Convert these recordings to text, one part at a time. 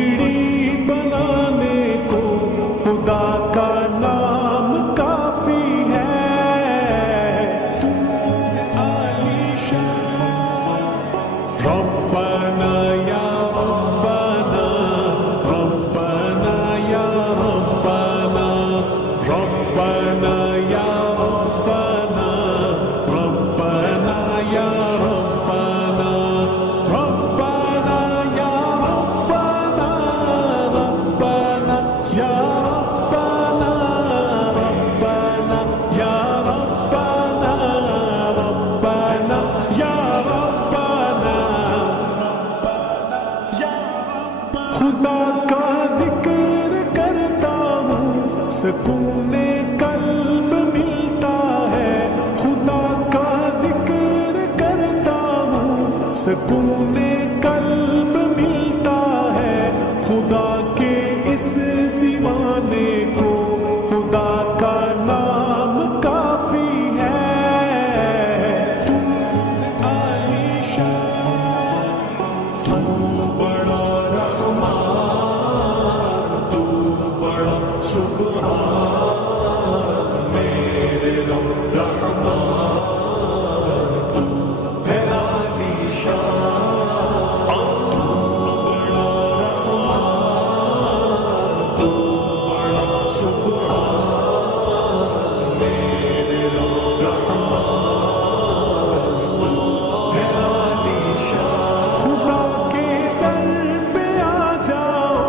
بگڑی بنانے کو خدا کا نام کافی ہے. تو عالی شان ربنا یا ربنا ربنا یا ربنا ربنا یا ربنا ربنا یا ربنا ربنا یا ربنا ربنا یا ربنا ربنا یا ربنا ربنا یا ربنا خدا کا ذکر کرتا ہوں سکون قلب ملتا ہے. خدا کا ذکر کرتا ہوں سکون قلب ملتا ہے. خدا کے اس دیوانے کو خدا کا نام کافی ہے. تو عالی شان تو بڑا رحمان تو بڑا سبحان میرے رب رحمان تو ہے عالی شان. تو بڑا رحمان تو بڑا سبحان میرے رب رحمان تو ہے عالی شان. خدا کے در پہ آ جاؤ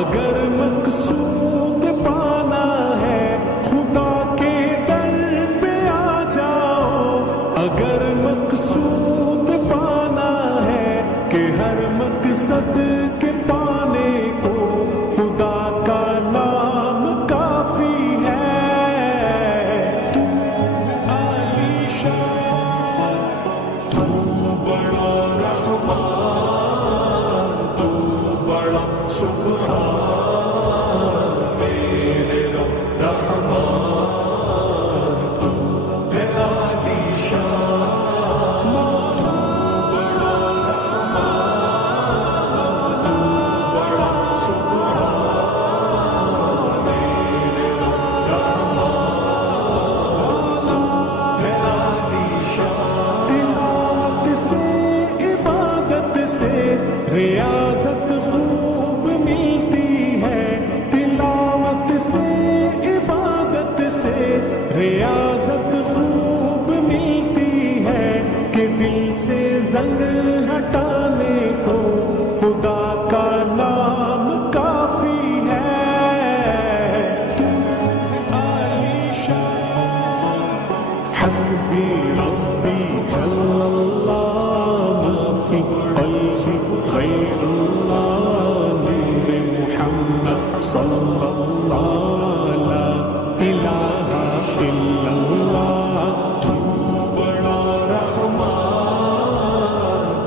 اگر مقصود پانا ہے. خدا کے در پہ آ جاؤ اگر مقصود پانا ہے کہ ہر مقصد کے پانے کو خدا کا نام کافی ہے. تو عالی شان تو بڑا رحمان تو بڑا سبحان میرے رب رحمان تو ہے عالی شان. تو بڑا رحمان تو بڑا سبحان میرے رب رحمان ہے عالی شان. تلاوت سے عبادت سے ریاضت خوب ملتی ہے. تلاوت سے عبادت سے ریاضت خوب ملتی ہے کہ دل سے زنگ ہٹانے کو خدا کا نام کافی ہے. تو عالی شان حسبی ربی جل اللہ ما فی قلبی غیر اللہ نور محمد صلی اللہ لا الہ الا اللہ. تو بڑا رحمان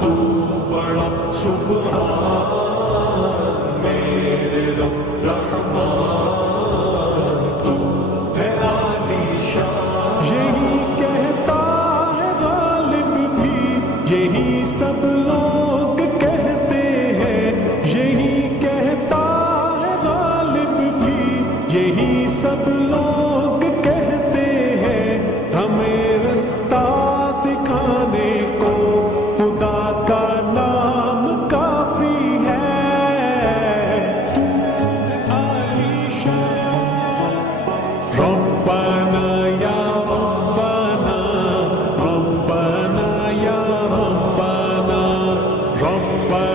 تو بڑا سبحان میرے رب رحمان تو ہے عالی شان. یہی کہتا ہے غالب بھی یہی سب لوگ کہتے ہیں. یہی کہتا ہے غالب بھی یہی سب لوگ کہتے ہیں. ہمیں رستہ دکھانے کو خدا کا نام کافی ہے. تو عالی شان ربنا یا ربنا ربنا یا ربنا ربنا